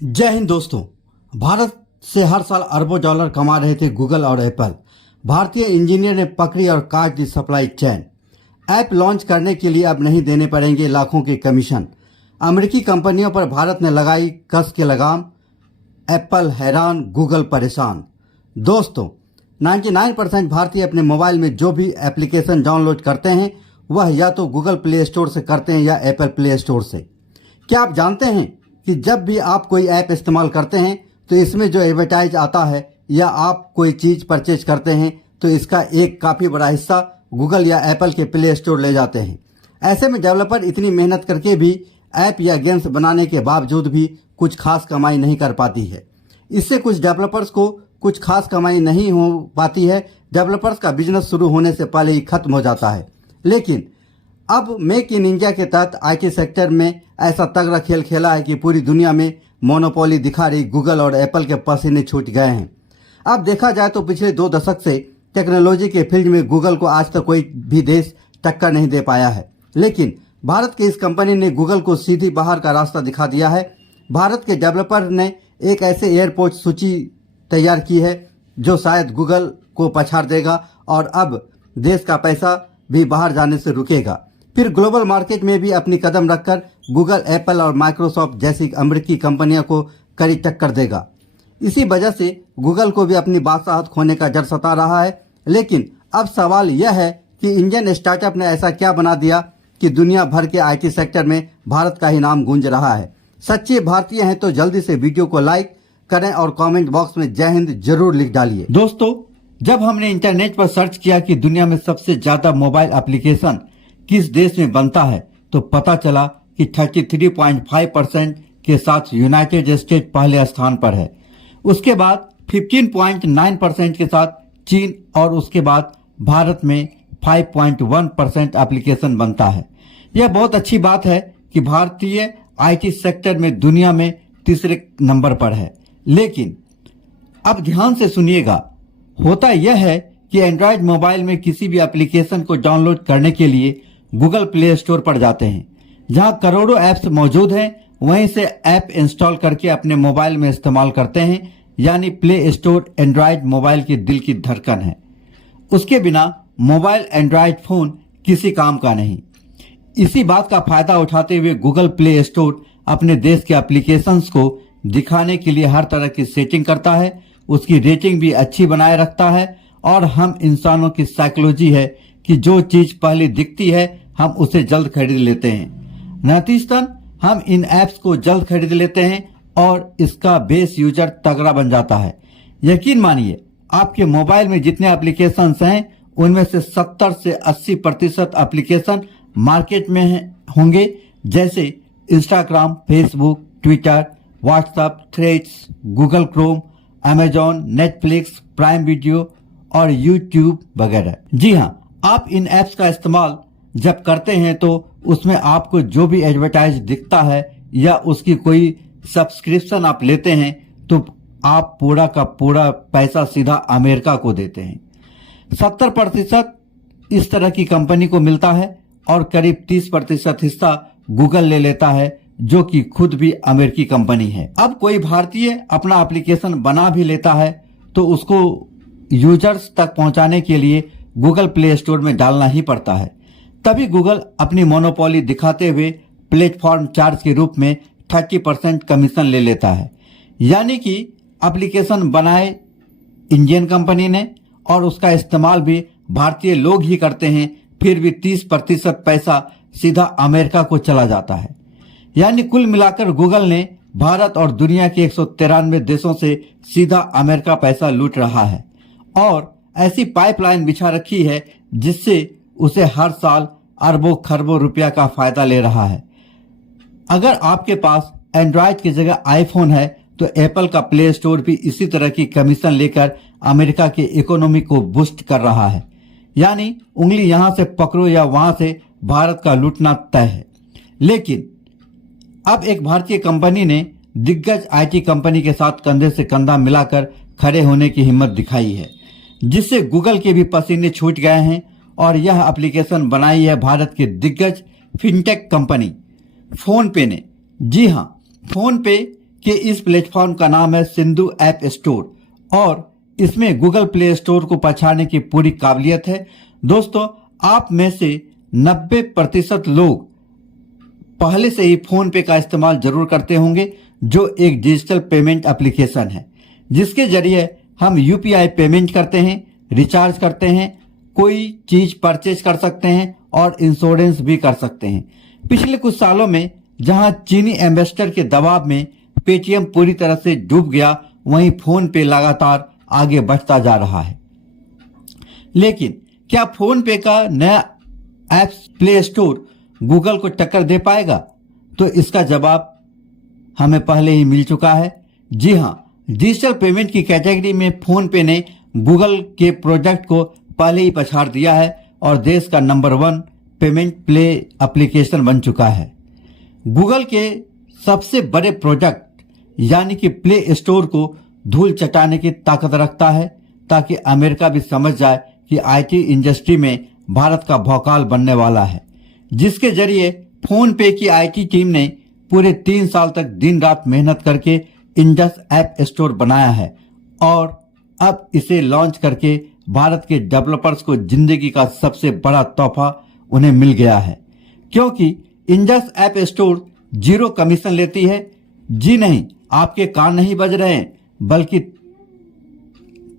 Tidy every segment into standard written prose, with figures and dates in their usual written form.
जय हिंद दोस्तों। भारत से हर साल अरबों डॉलर कमा रहे थे गूगल और एप्पल। भारतीय इंजीनियर ने पकड़ी और काट दी सप्लाई चेन। ऐप लॉन्च करने के लिए अब नहीं देने पड़ेंगे लाखों के कमीशन। अमेरिकी कंपनियों पर भारत ने लगाई कस के लगाम। एप्पल हैरान, गूगल परेशान। दोस्तों, 99% भारतीय अपने मोबाइल में जो भी एप्लीकेशन डाउनलोड करते हैं वह या तो गूगल प्ले स्टोर से करते हैं या एप्पल प्ले स्टोर से। क्या आप जानते हैं कि जब भी आप कोई ऐप इस्तेमाल करते हैं तो इसमें जो एडवर्टाइज आता है या आप कोई चीज़ परचेज करते हैं तो इसका एक काफ़ी बड़ा हिस्सा गूगल या एप्पल के प्ले स्टोर ले जाते हैं। ऐसे में डेवलपर इतनी मेहनत करके भी ऐप या गेम्स बनाने के बावजूद भी कुछ खास कमाई नहीं कर पाती है। इससे कुछ डेवलपर्स को कुछ खास कमाई नहीं हो पाती है। डेवलपर्स का बिजनेस शुरू होने से पहले ही खत्म हो जाता है। लेकिन अब मेक इन इंडिया के तहत आईटी सेक्टर में ऐसा तगड़ा खेल खेला है कि पूरी दुनिया में मोनोपोली दिखा रही गूगल और एप्पल के पसीने छूट गए हैं। अब देखा जाए तो पिछले 2 दशक से टेक्नोलॉजी के फील्ड में गूगल को आज तक कोई भी देश टक्कर नहीं दे पाया है। लेकिन भारत की इस कंपनी ने गूगल को सीधी बाहर का रास्ता दिखा दिया है। भारत के डेवलपर ने एक ऐसे एयरपोर्ट सूची तैयार की है जो शायद गूगल को पछाड़ देगा और अब देश का पैसा भी बाहर जाने से रुकेगा। फिर ग्लोबल मार्केट में भी अपनी कदम रखकर गूगल, एप्पल और माइक्रोसॉफ्ट जैसी अमेरिकी कंपनियों को कड़ी टक्कर देगा। इसी वजह से गूगल को भी अपनी बादशाहत खोने का डर सता रहा है। लेकिन अब सवाल यह है कि इंडियन स्टार्टअप ने ऐसा क्या बना दिया कि दुनिया भर के आईटी सेक्टर में भारत का ही नाम गूंज रहा है। सच्चे भारतीय हैं तो जल्दी से वीडियो को लाइक करें और कमेंट बॉक्स में जय हिंद जरूर लिख डालिए। दोस्तों, जब हमने इंटरनेट पर सर्च किया कि दुनिया में सबसे ज्यादा मोबाइल एप्लीकेशन किस देश में बनता है तो पता चला कि 33.5% के साथ यूनाइटेड स्टेट पहले स्थान पर है। उसके बाद 15.9% के साथ चीन और उसके बाद भारत में 5.1% एप्लीकेशन बनता है। यह बहुत अच्छी बात है कि भारतीय आईटी सेक्टर में दुनिया में तीसरे नंबर पर है। लेकिन अब ध्यान से सुनिएगा, होता यह है कि एंड्रॉयड मोबाइल में किसी भी एप्लीकेशन को डाउनलोड करने के लिए गूगल प्ले स्टोर पर जाते हैं, जहां करोड़ों ऐप्स मौजूद हैं। वहीं से ऐप इंस्टॉल करके अपने मोबाइल में इस्तेमाल करते हैं। यानी प्ले स्टोर एंड्रॉयड मोबाइल की दिल की धड़कन है। उसके बिना मोबाइल एंड्रॉयड फोन किसी काम का नहीं। इसी बात का फायदा उठाते हुए गूगल प्ले स्टोर अपने देश के एप्लीकेशंस को दिखाने के लिए हर तरह की सेटिंग करता है। उसकी रेटिंग भी अच्छी बनाए रखता है। और हम इंसानों की साइकोलॉजी है कि जो चीज पहले दिखती है हम उसे जल्द खरीद लेते हैं। नतीजतन हम इन ऐप्स को जल्द खरीद लेते हैं और इसका बेस यूजर तगड़ा बन जाता है। यकीन मानिए, आपके मोबाइल में जितने एप्लीकेशंस हैं उनमें से 70 से 80% एप्लीकेशन मार्केट में होंगे, जैसे Instagram, Facebook, Twitter, WhatsApp, threads, Google Chrome, Amazon, Netflix, prime video और यूट्यूब वगैरह। जी हाँ, आप इन ऐप्स का इस्तेमाल जब करते हैं तो उसमें आपको जो भी एडवर्टाइज दिखता है या उसकी कोई सब्सक्रिप्शन आप लेते हैं तो आप पूरा का पूरा पैसा सीधा अमेरिका को देते हैं। 70% इस तरह की कंपनी को मिलता है और करीब 30% हिस्सा गूगल ले लेता है, जो कि खुद भी अमेरिकी कंपनी है। अब कोई भारतीय अपना एप्लीकेशन बना भी लेता है तो उसको यूजर्स तक पहुंचाने के लिए गूगल प्ले स्टोर में डालना ही पड़ता है। तभी गूगल अपनी मोनोपोली दिखाते हुए प्लेटफॉर्म चार्ज के रूप में 30% कमीशन ले लेता है। यानी कि एप्लीकेशन बनाए इंडियन कंपनी ने और उसका इस्तेमाल भी भारतीय लोग ही करते हैं, फिर भी 30% पैसा सीधा अमेरिका को चला जाता है। यानी कुल मिलाकर गूगल ने भारत और दुनिया के 193 देशों से सीधा अमेरिका पैसा लूट रहा है और ऐसी पाइपलाइन बिछा रखी है जिससे उसे हर साल अरबों खरबों रुपया का फायदा ले रहा है। अगर आपके पास एंड्रॉयड की जगह आईफोन है तो एप्पल का प्ले स्टोर भी इसी तरह की कमीशन लेकर अमेरिका के इकोनॉमी को बूस्ट कर रहा है। यानी उंगली यहां से पकड़ो या वहां से भारत का लूटना तय है। लेकिन अब एक भारतीय कंपनी ने दिग्गज आईटी कंपनी के साथ कंधे से कंधा मिलाकर खड़े होने की हिम्मत दिखाई है, जिससे गूगल के भी पसीने छूट गए हैं और यह एप्लीकेशन बनाई है भारत के दिग्गज फिनटेक कंपनी फोन पे ने। जी हाँ, फोन पे कि इस प्लेटफॉर्म का नाम है सिंधु ऐप स्टोर और इसमें गूगल प्ले स्टोर को पछाड़ने की पूरी काबिलियत है। दोस्तों, आप में से 90% लोग पहले से ही फोन पे का इस्तेमाल जरूर करते होंगे, जो एक डिजिटल पेमेंट एप्लीकेशन है जिसके जरिए हम यूपीआई पेमेंट करते हैं, रिचार्ज करते हैं, कोई चीज परचेज कर सकते हैं और इंश्योरेंस भी कर सकते हैं। पिछले कुछ सालों में जहां चीनी इन्वेस्टर के दबाव में पेटीएम पूरी तरह से डूब गया, वहीं फोन पे लगातार आगे बढ़ता जा रहा है। लेकिन क्या फोन पे का नया ऐप्स प्ले स्टोर गूगल को टक्कर दे पाएगा? तो इसका जवाब हमें पहले ही मिल चुका है। जी हां, डिजिटल पेमेंट की कैटेगरी में फोन पे ने गूगल के प्रोडक्ट को पहले ही पछाड़ दिया है और देश का नंबर 1 पेमेंट प्ले एप्लीकेशन बन चुका है। गूगल के सबसे बड़े प्रोडक्ट यानी कि प्ले स्टोर को धूल चटाने की ताकत रखता है, ताकि अमेरिका भी समझ जाए कि आईटी इंडस्ट्री में भारत का भौकाल बनने वाला है, जिसके जरिए फोन पे की आईटी टीम ने पूरे 3 साल तक दिन रात मेहनत करके इंडस ऐप स्टोर बनाया है और अब इसे लॉन्च करके भारत के डेवलपर्स को जिंदगी का सबसे बड़ा तोहफा उन्हें मिल गया है, क्योंकि इंडस ऐप स्टोर 0 कमीशन लेती है। जी नहीं, आपके कान नहीं बज रहे हैं, बल्कि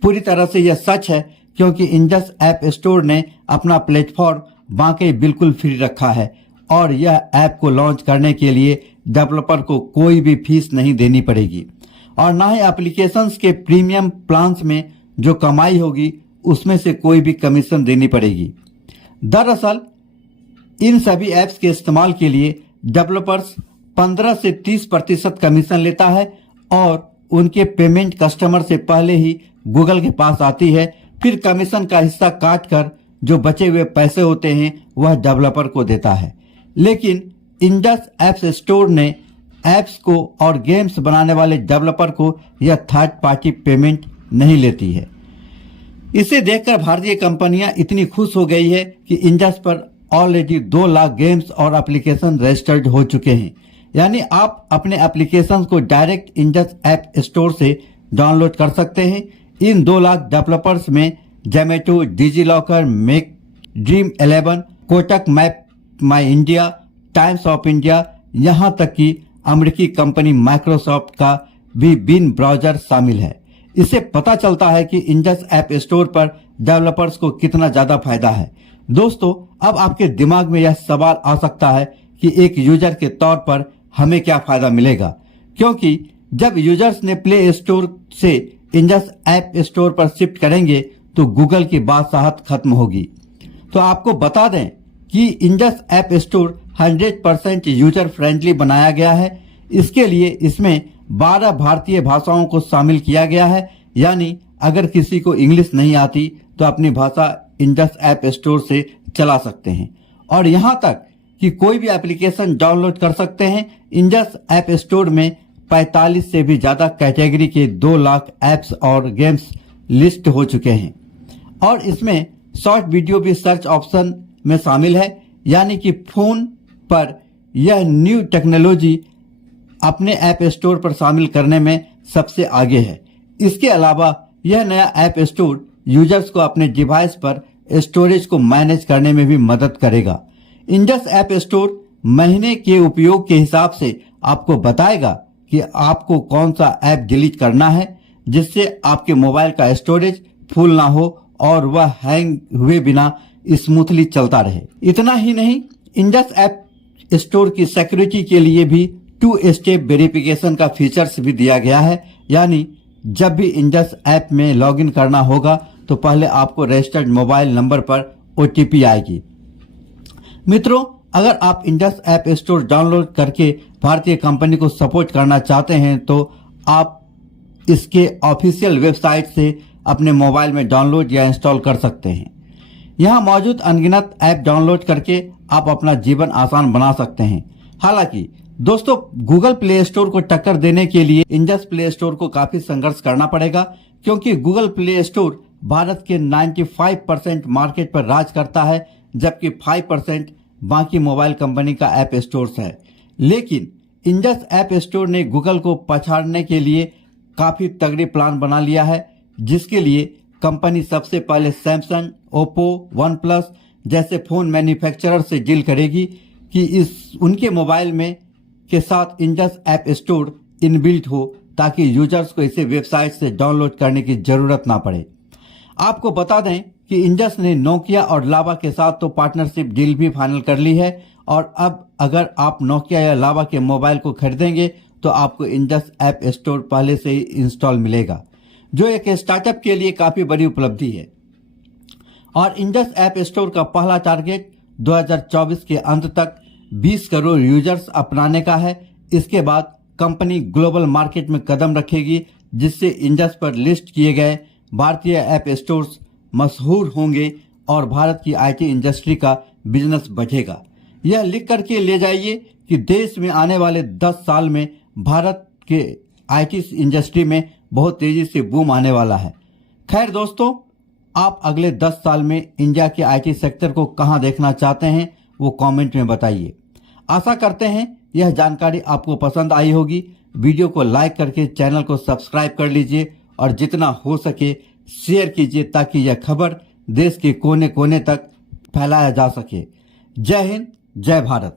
पूरी तरह से यह सच है, क्योंकि इंडस ऐप स्टोर ने अपना प्लेटफॉर्म वाकई बिल्कुल फ्री रखा है और यह ऐप को लॉन्च करने के लिए डेवलपर को कोई भी फीस नहीं देनी पड़ेगी और ना ही एप्लीकेशंस के प्रीमियम प्लान्स में जो कमाई होगी उसमें से कोई भी कमीशन देनी पड़ेगी। दरअसल इन सभी ऐप्स के इस्तेमाल के लिए डेवलपर्स 15 से 30% कमीशन लेता है और उनके पेमेंट कस्टमर से पहले ही गूगल के पास आती है। फिर कमीशन का हिस्सा काट कर जो बचे हुए पैसे होते हैं वह डेवलपर को देता है। लेकिन इंडस ऐप्स स्टोर ने ऐप्स को और गेम्स बनाने वाले डेवलपर को यह थर्ड पार्टी पेमेंट नहीं लेती है। इसे देखकर भारतीय कंपनियां इतनी खुश हो गई है कि इंडस पर ऑलरेडी 2 लाख गेम्स और एप्लीकेशन रजिस्टर्ड हो चुके हैं। यानी आप अपने एप्लीकेशन को डायरेक्ट इंडस ऐप स्टोर से डाउनलोड कर सकते हैं। इन 2 लाख डेवलपर्स में Zomato, DigiLocker, make, dream 11, Kotak map, my India, times of India, यहाँ तक कि अमेरिकी कंपनी माइक्रोसॉफ्ट का भी बिन ब्राउजर शामिल है। इससे पता चलता है कि इंडस ऐप स्टोर पर डेवलपर्स को कितना ज्यादा फायदा है। दोस्तों, अब आपके दिमाग में यह सवाल आ सकता है कि एक यूजर के तौर पर हमें क्या फायदा मिलेगा, क्योंकि जब यूजर्स ने प्ले स्टोर से इंडस ऐप स्टोर पर शिफ्ट करेंगे तो गूगल की बादशाहत खत्म होगी। तो आपको बता दें कि Indus app store 100% user friendly बनाया गया है। इसके लिए इसमें 12 भारतीय भाषाओं को शामिल किया गया है। यानी अगर किसी को इंग्लिश नहीं आती तो अपनी भाषा इंडस ऐप स्टोर से चला सकते हैं और यहाँ तक कि कोई भी एप्लीकेशन डाउनलोड कर सकते हैं। इंडस ऐप स्टोर में 45 से भी ज्यादा कैटेगरी के 2 लाख ऐप्स और गेम्स लिस्ट हो चुके हैं और इसमें शॉर्ट वीडियो भी सर्च ऑप्शन में शामिल है। यानी कि फोन पर यह न्यू टेक्नोलॉजी अपने ऐप स्टोर पर शामिल करने में सबसे आगे है। इसके अलावा यह नया ऐप स्टोर यूजर्स को अपने डिवाइस पर स्टोरेज को मैनेज करने में भी मदद करेगा। इंडस ऐप स्टोर महीने के उपयोग के हिसाब से आपको बताएगा कि आपको कौन सा ऐप डिलीट करना है, जिससे आपके मोबाइल का स्टोरेज फुल ना हो और वह हैंग हुए बिना स्मूथली चलता रहे। इतना ही नहीं, इंडस ऐप स्टोर की सिक्योरिटी के लिए भी 2 स्टेप वेरिफिकेशन का फीचर्स भी दिया गया है। यानी जब भी इंडस ऐप में लॉगिन करना होगा तो पहले आपको रजिस्टर्ड मोबाइल नंबर पर OTP आएगी। मित्रों, अगर आप इंडस ऐप स्टोर डाउनलोड करके भारतीय कंपनी को सपोर्ट करना चाहते हैं तो आप इसके ऑफिशियल वेबसाइट से अपने मोबाइल में डाउनलोड या इंस्टॉल कर सकते हैं। यहाँ मौजूद अनगिनत ऐप डाउनलोड करके आप अपना जीवन आसान बना सकते हैं। हालांकि दोस्तों, गूगल प्ले स्टोर को टक्कर देने के लिए इंडस प्ले स्टोर को काफी संघर्ष करना पड़ेगा, क्योंकि गूगल प्ले स्टोर भारत के 95% मार्केट पर राज करता है, जबकि 5% बाकी मोबाइल कंपनी का ऐप स्टोर है। लेकिन इंडस ऐप स्टोर ने गूगल को पछाड़ने के लिए काफ़ी तगड़ी प्लान बना लिया है, जिसके लिए कंपनी सबसे पहले सैमसंग, ओप्पो, वन प्लस जैसे फ़ोन मैन्युफैक्चरर से डील करेगी कि उनके मोबाइल में के साथ इंडस ऐप स्टोर इनबिल्ट हो, ताकि यूजर्स को इसे वेबसाइट से डाउनलोड करने की ज़रूरत ना पड़े। आपको बता दें कि इंडस ने नोकिया और लावा के साथ तो पार्टनरशिप डील भी फाइनल कर ली है, और अब अगर आप नोकिया या लावा के मोबाइल को खरीदेंगे तो आपको इंडस ऐप स्टोर पहले से ही इंस्टॉल मिलेगा, जो एक स्टार्टअप के लिए काफ़ी बड़ी उपलब्धि है। और इंडस ऐप स्टोर का पहला टारगेट 2024 के अंत तक 20 करोड़ यूजर्स अपनाने का है। इसके बाद कंपनी ग्लोबल मार्केट में कदम रखेगी, जिससे इंडस पर लिस्ट किए गए भारतीय ऐप स्टोर्स मशहूर होंगे और भारत की आईटी इंडस्ट्री का बिजनेस बढ़ेगा। यह लिख करके ले जाइए कि देश में आने वाले 10 साल में भारत के आईटी इंडस्ट्री में बहुत तेजी से बूम आने वाला है। खैर दोस्तों, आप अगले 10 साल में इंडिया के आईटी सेक्टर को कहां देखना चाहते हैं वो कमेंट में बताइए। आशा करते हैं यह जानकारी आपको पसंद आई होगी। वीडियो को लाइक करके चैनल को सब्सक्राइब कर लीजिए और जितना हो सके शेयर कीजिए, ताकि यह खबर देश के कोने कोने तक फैलाया जा सके। जय हिंद, जय भारत।